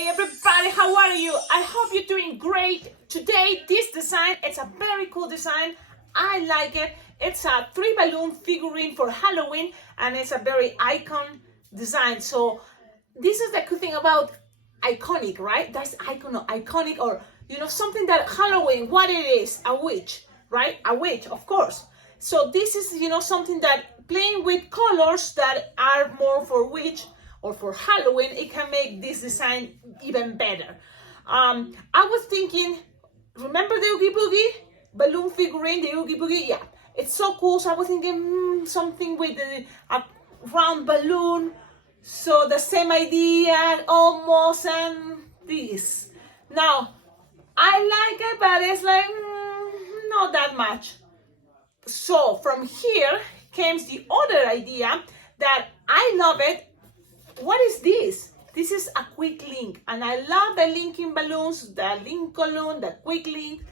Hey everybody, how are you? I hope you're doing great. Today, this design, it's a very cool design. I like it. It's a 3 balloon figurine for Halloween and it's a very icon design. So this is the cool thing about iconic, right? That's iconic or, something that Halloween, what it is, a witch, right? A witch, of course. So this is, something that playing with colors that are more for witch or for Halloween, it can make this design even better. I was thinking, remember the Oogie Boogie balloon figurine, the Oogie Boogie? Yeah, it's so cool. So I was thinking something with a round balloon. So the same idea almost, and this. Now, I like it, but it's like, not that much. So from here comes the other idea that I love it. What is this? This is a quick link, and I love the linking balloons, the link balloon, the quick link,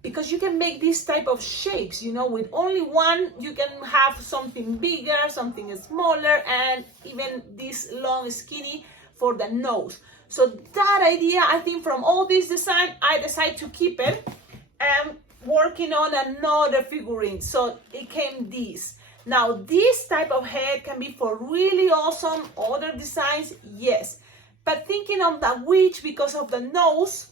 because you can make this type of shapes, with only one. You can have something bigger, something smaller, and even this long skinny for the nose. So that idea, I think from all this design, I decided to keep it and working on another figurine. So it came this. Now, this type of head can be for really awesome other designs, yes. But thinking of the witch because of the nose,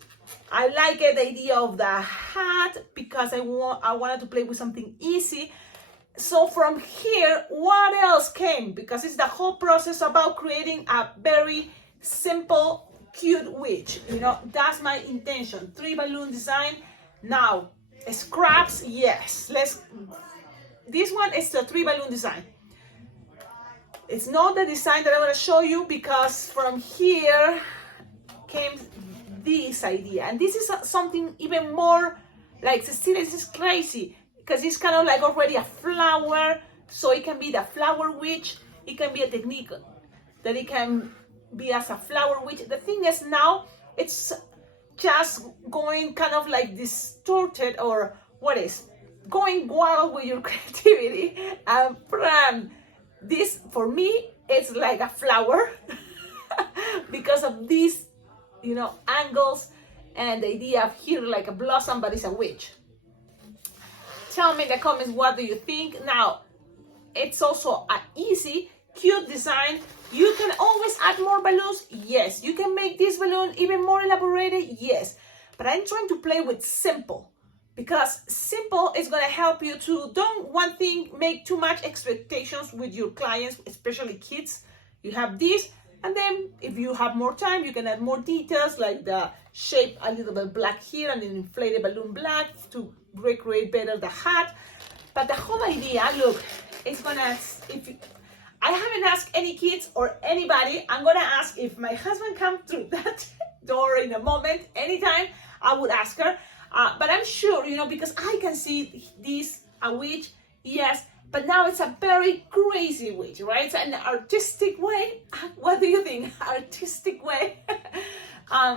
I like it, the idea of the hat because I wanted to play with something easy. So from here, what else came? Because it's the whole process about creating a very simple, cute witch. That's my intention. 3 balloon design. Now, scraps, yes. This one is the 3 balloon design. It's not the design that I'm going to show you because from here came this idea. And this is something even more like Cecilia, this is crazy because it's kind of like already a flower. So it can be the flower witch. It can be a technique that it can be as a flower witch. The thing is now it's just going kind of like distorted or what is going wild with your creativity. And from this, for me, it's like a flower because of these, angles and the idea of here like a blossom, but it's a witch. Tell me in the comments, what do you think? Now, it's also an easy, cute design. You can always add more balloons. Yes. You can make this balloon even more elaborated. Yes. But I'm trying to play with simple. Because simple is going to help you to make too much expectations with your clients, especially kids. You have this, and then if you have more time, you can add more details like the shape a little bit black here and an inflated balloon black to recreate better the hat. But the whole idea, look, it's going to, I haven't asked any kids or anybody. I'm going to ask if my husband comes through that door in a moment, anytime, I would ask her. But I'm sure, because I can see this, a witch, yes, but now it's a very crazy witch, right? It's an artistic way. What do you think? Artistic way.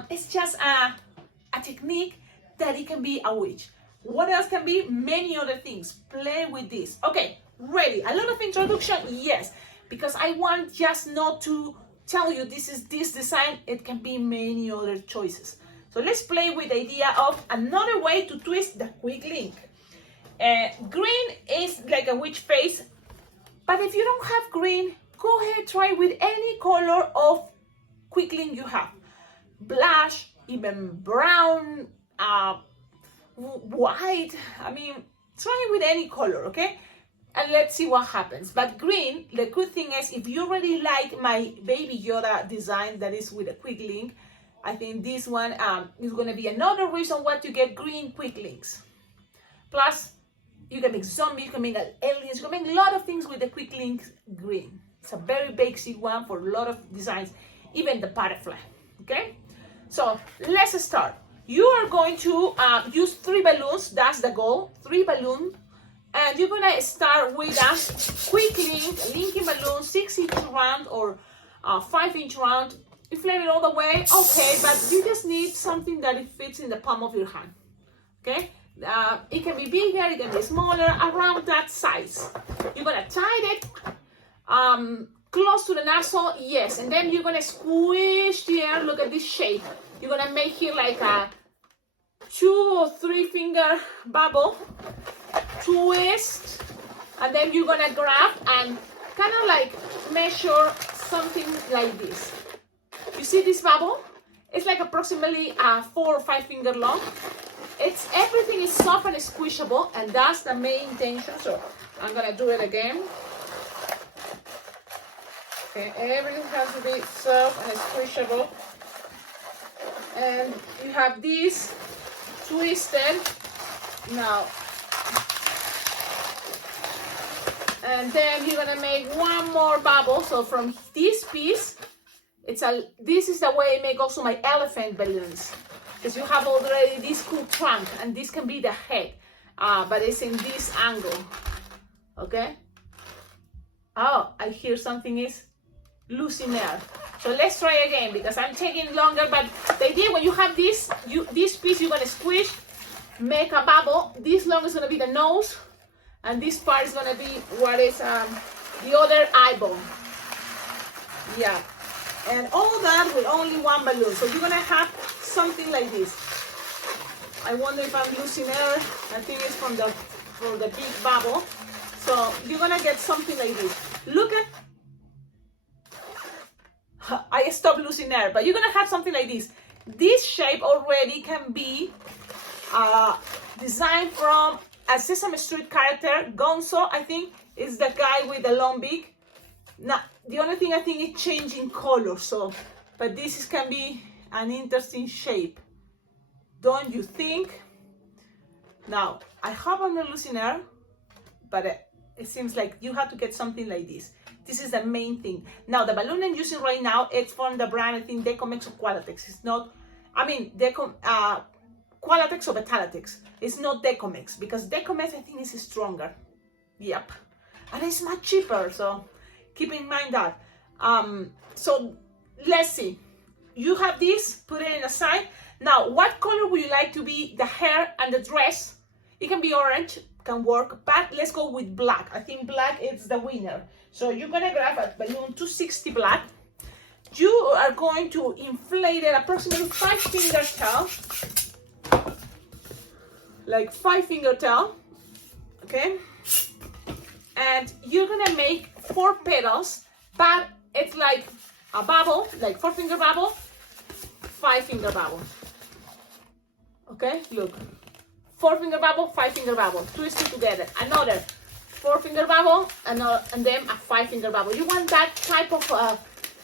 It's just a technique that it can be a witch. What else can be? Many other things. Play with this. Okay, ready. A lot of introduction, yes, because I want just not to tell you this is this design. It can be many other choices. So let's play with the idea of another way to twist the quick link. Green is like a witch face, but if you don't have green, go ahead, try with any color of quick link you have. Blush, even brown, white, try with any color, okay? And let's see what happens. But green, the good thing is if you really like my Baby Yoda design that is with a quick link, I think this one is going to be another reason why to get green quick links. Plus, you can make zombies, you can make aliens, you can make a lot of things with the quick link green. It's a very basic one for a lot of designs, even the butterfly, okay? So, let's start. You are going to use 3 balloons, that's the goal, 3 balloons. And you're going to start with a quick link, linking balloon, 6-inch round or 5-inch round. Inflate it all the way, okay, but you just need something that it fits in the palm of your hand, okay? It can be bigger, it can be smaller, around that size. You're gonna tie it close to the nozzle, yes, and then you're gonna squish the air. look at this shape. You're gonna make here like a 2 or 3 finger bubble, twist, and then you're gonna grab and kind of like measure something like this. You see this bubble? It's like approximately 4 or 5 finger long. Everything is soft and squishable, and that's the main intention. So I'm gonna do it again. Okay, everything has to be soft and squishable. And you have this twisted now. And then you're gonna make one more bubble. So from this piece, this is the way I make also my elephant balloons. Because you have already this cool trunk, and this can be the head, but it's in this angle, okay? Oh, I hear something is losing air. So let's try again, because I'm taking longer, but the idea when you have this piece, you're gonna squish, make a bubble. This long is gonna be the nose, and this part is gonna be what is the other eyeball. Yeah, and all that with only one balloon. So you're gonna have something like this. I wonder if I'm losing air. I think it's from the big bubble. So you're gonna get something like this. Look at, I stopped losing air, but you're gonna have something like this. This shape already can be designed from a Sesame Street character. Gonzo, I think, is the guy with the long beak. Now, the only thing I think is changing color. So, but this can be an interesting shape, don't you think? Now, I hope I'm not losing air, but it seems like you have to get something like this. This is the main thing. Now, the balloon I'm using right now, it's from the brand, I think, Decomex or Qualatex. It's not, I mean, Qualatex or Betalatex. It's not Decomex, because Decomex, I think, is stronger. Yep. And it's much cheaper, so keep in mind that. So, let's see. You have this, put it in the side. Now, what color would you like to be the hair and the dress? It can be orange, can work, but let's go with black. I think black is the winner. So you're gonna grab a balloon 260 black. You are going to inflate it approximately 5 finger tail. Like 5 finger tail, okay? And you're gonna make 4 petals, but it's like a bubble, like 4 finger bubble, 5 finger bubble. Okay, look. 4 finger bubble, 5 finger bubble. Twist it together. Another 4 finger bubble, and then a 5 finger bubble. You want that type of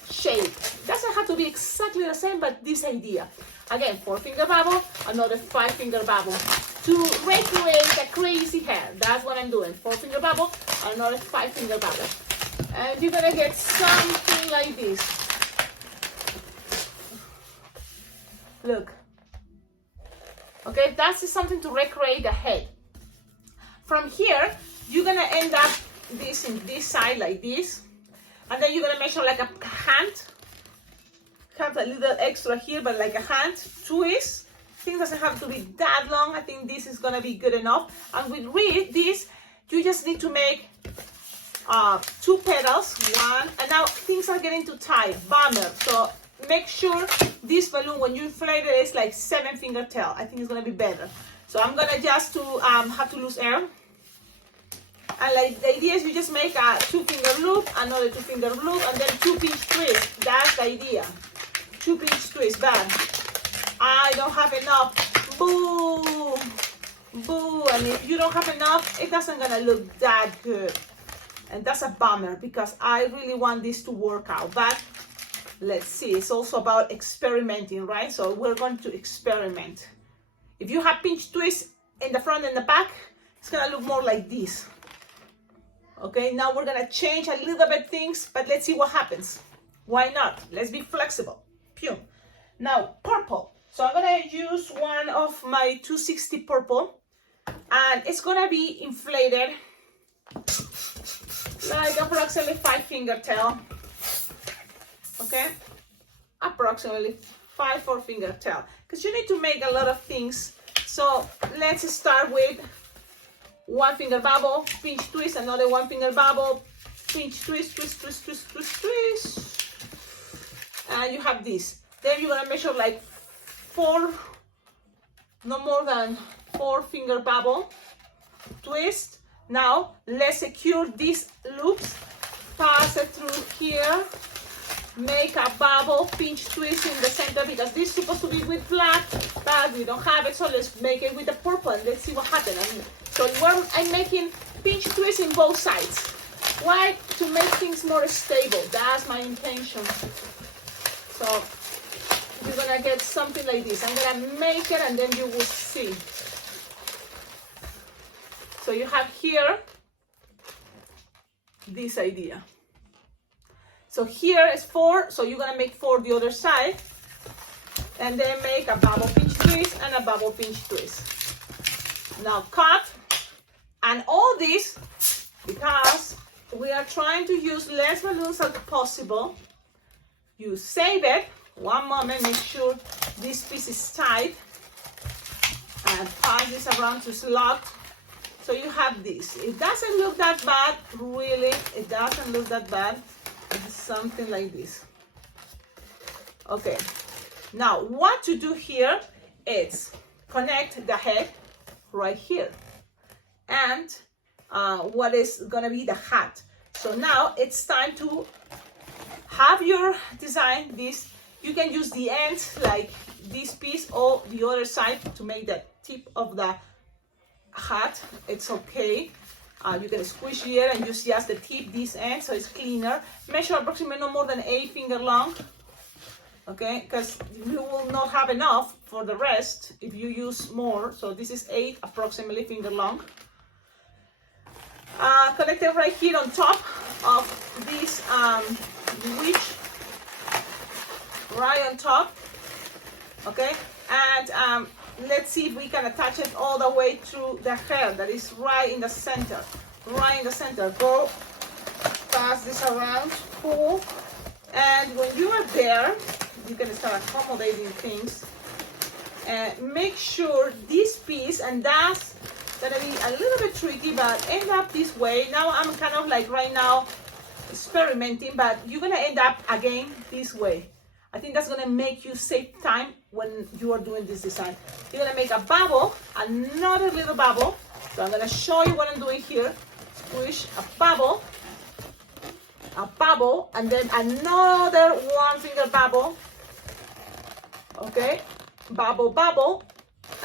shape. Doesn't have to be exactly the same, but this idea. Again, 4 finger bubble, another 5 finger bubble. To recreate a crazy hair. That's what I'm doing. 4 finger bubble, another 5 finger bubble. And you're gonna get something like this. Look. Okay, that's something to recreate the head. From here, you're gonna end up this in this side like this. And then you're gonna measure like a hand. Have a little extra here, but like a hand twist. I think it doesn't have to be that long. I think this is gonna be good enough. And with this, you just need to make 2 petals, 1, and now things are getting too tight, bummer. So make sure this balloon, when you inflate it, is like 7 finger tail. I think it's gonna be better. So I'm gonna just have to lose air. And like the idea is you just make a 2 finger loop, another 2 finger loop, and then 2 pinch twist. That's the idea. 2 pinch twist, bam. I don't have enough. Boo! Boo! And if you don't have enough, it doesn't gonna look that good. And that's a bummer, because I really want this to work out. But let's see, it's also about experimenting, right? So we're going to experiment. If you have pinch twist in the front and the back, it's gonna look more like this. Okay, now we're gonna change a little bit things, but let's see what happens. Why not? Let's be flexible. Pew. Now, purple. So I'm gonna use one of my 260 purple, and it's gonna be inflated like approximately 5 finger tail. Okay, approximately 5 4 finger tail, because you need to make a lot of things. So let's start with 1 finger bubble, pinch twist, another 1 finger bubble, pinch twist, twist, twist, twist, twist, twist, and you have this. Then you're gonna measure like no more than 4 finger bubble, twist. Now let's secure these loops, pass it through here, make a bubble, pinch twist in the center because this is supposed to be with black, but we don't have it, so let's make it with the purple and let's see what happens. So I'm making pinch twist in both sides. Why? To make things more stable. That's my intention. So you're gonna get something like this. I'm gonna make it and then you will see. So you have here this idea. So here is 4, so you're gonna make 4 the other side, and then make a bubble pinch twist and a bubble pinch twist. Now cut, and all this because we are trying to use less balloons as possible. You save it. One moment, make sure this piece is tight and pass this around to slot. So you have this. It doesn't look that bad, really. It doesn't look that bad. It's something like this. Okay. Now, what to do here is connect the head right here. And what is gonna be the hat. So now it's time to have your design. This, you can use the ends like this piece or the other side to make the tip of the hat. It's okay. You can squish here and use just the tip, this end, so it's cleaner. Measure approximately no more than 8 finger long. Okay, because you will not have enough for the rest if you use more. So this is 8 approximately finger long. Connect it right here on top of this witch, right on top. Okay, and let's see if we can attach it all the way through the hair that is right in the center. Right in the center. Go pass this around, pull, and when you are there, you can start accommodating things. And make sure this piece, and that's gonna be a little bit tricky, but end up this way. Now I'm kind of like right now experimenting, but you're gonna end up again this way. I think that's gonna make you save time when you are doing this design. You're gonna make a bubble, another little bubble. So I'm gonna show you what I'm doing here. Squish a bubble, and then another 1 finger bubble. Okay, bubble,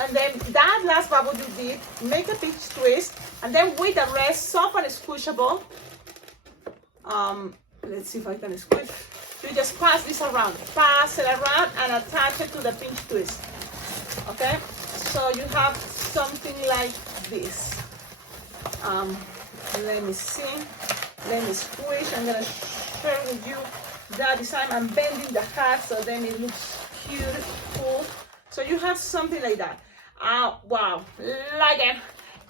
and then that last bubble you did, make a pinch twist, and then with the rest, soft and squishable. Let's see if I can squish. You just pass this around, and attach it to the pinch twist. Okay, so you have something like this. Let me see. Let me squish. I'm gonna share with you that design. I'm bending the hat so then it looks cute, cool. So you have something like that. Wow, like it.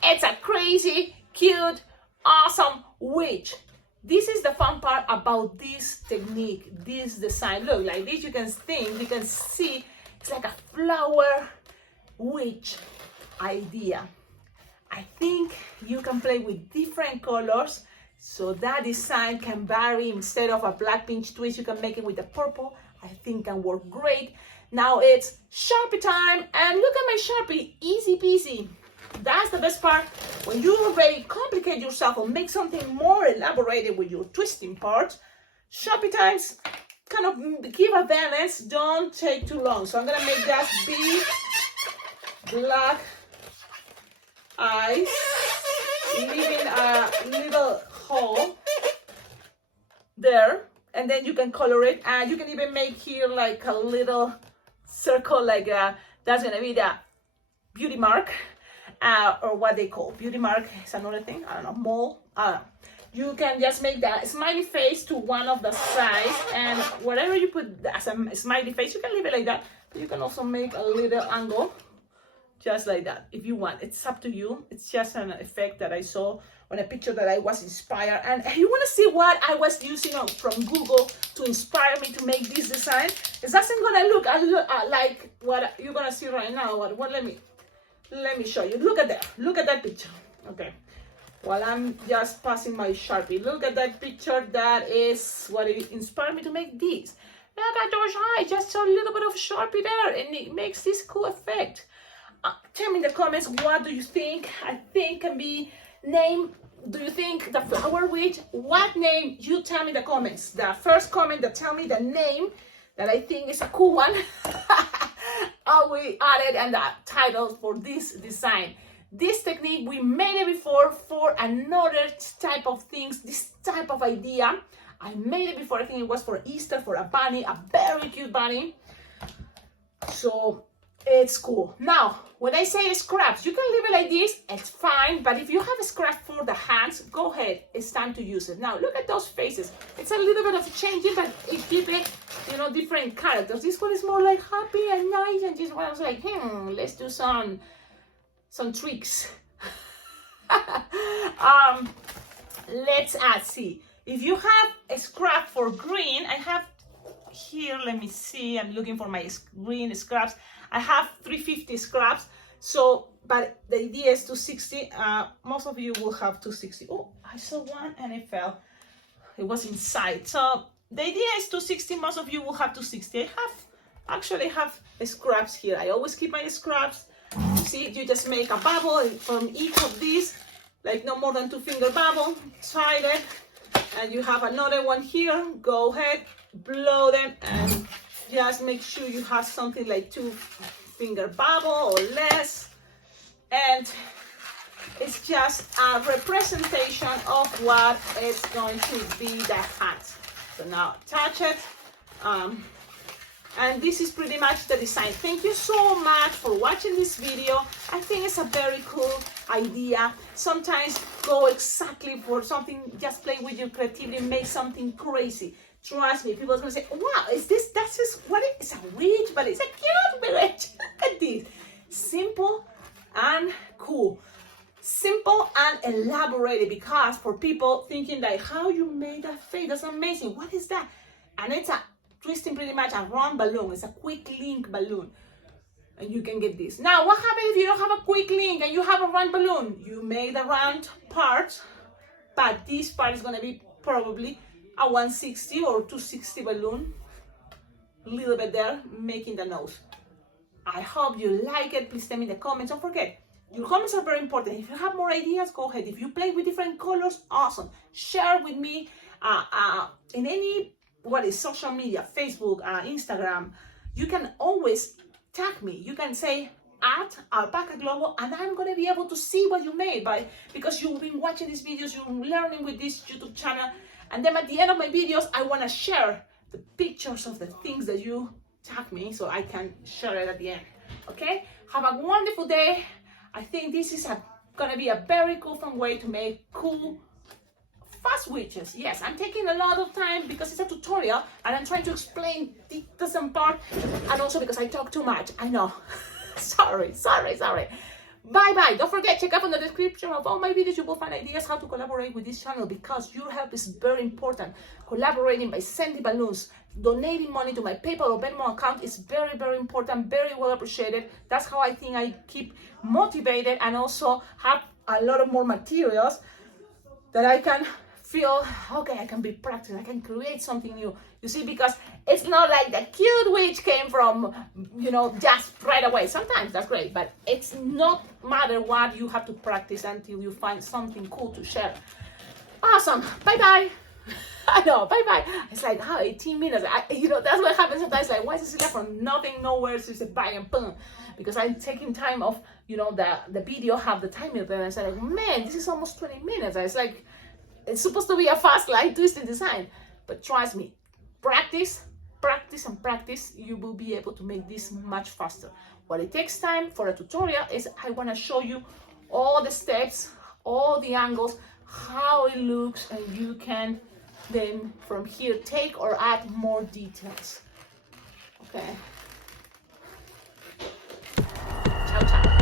It's a crazy, cute, awesome witch. This is the fun part about this technique, this design. Look, like this, you can see, it's like a flower witch idea. I think you can play with different colors, so that design can vary. Instead of a black pinch twist, you can make it with the purple. I think can work great. Now it's Sharpie time, and look at my Sharpie, easy peasy. That's the best part. When you already complicate yourself or make something more elaborated with your twisting part, Sharpie times kind of give a balance, don't take too long. So I'm gonna make that big black eyes, leaving a little hole there, and then you can color it, and you can even make here like a little circle, like that's gonna be the beauty mark. Or what they call beauty mark is another thing. I don't know, mole. You can just make that smiley face to one of the sides, and whatever you put as a smiley face, you can leave it like that. But you can also make a little angle, just like that, if you want. It's up to you. It's just an effect that I saw on a picture that I was inspired. And you want to see what I was using from Google to inspire me to make this design? It doesn't gonna look like what you're gonna see right now. What let me show you. Look at that. Look at that picture. Okay. While I'm just passing my Sharpie, look at that picture. That is what it inspired me to make this. Look at those eyes, just a little bit of Sharpie there, and it makes this cool effect. Tell me in the comments, what do you think? I think can be name. Do you think the flower witch? What name? You tell me in the comments. The first comment that tell me the name that I think is a cool one. I will add it and the title for this design. This technique, we made it before for another type of things, this type of idea. I made it before, I think it was for Easter, for a bunny, a very cute bunny. So it's cool. Now, when I say scraps, you can leave it like this, it's fine, but if you have a scrap for the hands, go ahead, it's time to use it. Now, look at those faces. It's a little bit of changing, but it gives it, you know, different characters. This one is more like happy and nice, and this one I was like, let's do some tricks. Let's see. If you have a scrap for green, I have here, let me see, I'm looking for my green scraps. I have 350 scraps, so, but the idea is 260. Most of you will have 260. Oh, I saw one and it fell. It was inside. So the idea is 260. Most of you will have 260. I actually have scraps here. I always keep my scraps. See, you just make a bubble from each of these, like no more than 2-finger bubble. Try it, and you have another one here. Go ahead, blow them, and just make sure you have something like 2-finger bubble or less. And it's just a representation of what is going to be the hands. So now touch it. And this is pretty much the design. Thank you so much for watching this video. I think it's a very cool idea. Sometimes go exactly for something, just play with your creativity, make something crazy. Trust me, people are gonna say, wow, what is a witch? But it's a cute witch. Look at this. Simple and cool. Simple and elaborated, because for people thinking like, how you made that face, that's amazing. What is that? And it's a twisting pretty much a round balloon. It's a quick link balloon. And you can get this. Now, what happens if you don't have a quick link and you have a round balloon? You make the round part, but this part is gonna be probably a 160 or 260 balloon. A little bit there, making the nose. I hope you like it. Please tell me in the comments. Don't forget, your comments are very important. If you have more ideas, go ahead. If you play with different colors, awesome. Share with me in any social media, Facebook, Instagram. You can always tag me. You can say @Alpacaglobo, and I'm gonna be able to see what you made because you've been watching these videos, you're learning with this YouTube channel, and then at the end of my videos, I wanna share the pictures of the things that you tag me so I can share it at the end. Okay? Have a wonderful day. I think this is gonna be a very cool, fun way to make cool, fast witches. Yes, I'm taking a lot of time because it's a tutorial and I'm trying to explain this part, and also because I talk too much. I know. sorry. Bye. Don't forget, check out in the description of all my videos. You will find ideas how to collaborate with this channel, because your help is very important. Collaborating by sending balloons, donating money to my PayPal or Venmo account is very, very important, very well appreciated. That's how I think I keep motivated and also have a lot of more materials that I can feel, okay, I can be practicing, I can create something new. You see, because it's not like the cute witch came from, just right away. Sometimes that's great, but it's not matter what, you have to practice until you find something cool to share. Awesome. Bye. I know, bye. It's like, 18 minutes. That's what happens sometimes. Like, why is Cecilia from nothing, nowhere? She said, bye and boom. Because I'm taking time off, the video have the time limit. And I said, like, man, this is almost 20 minutes. It's like, it's supposed to be a fast, light, twisted design. But trust me, practice, you will be able to make this much faster. What it takes time for a tutorial is I want to show you all the steps, all the angles, how it looks, and you can then from here take or add more details. Okay. Ciao.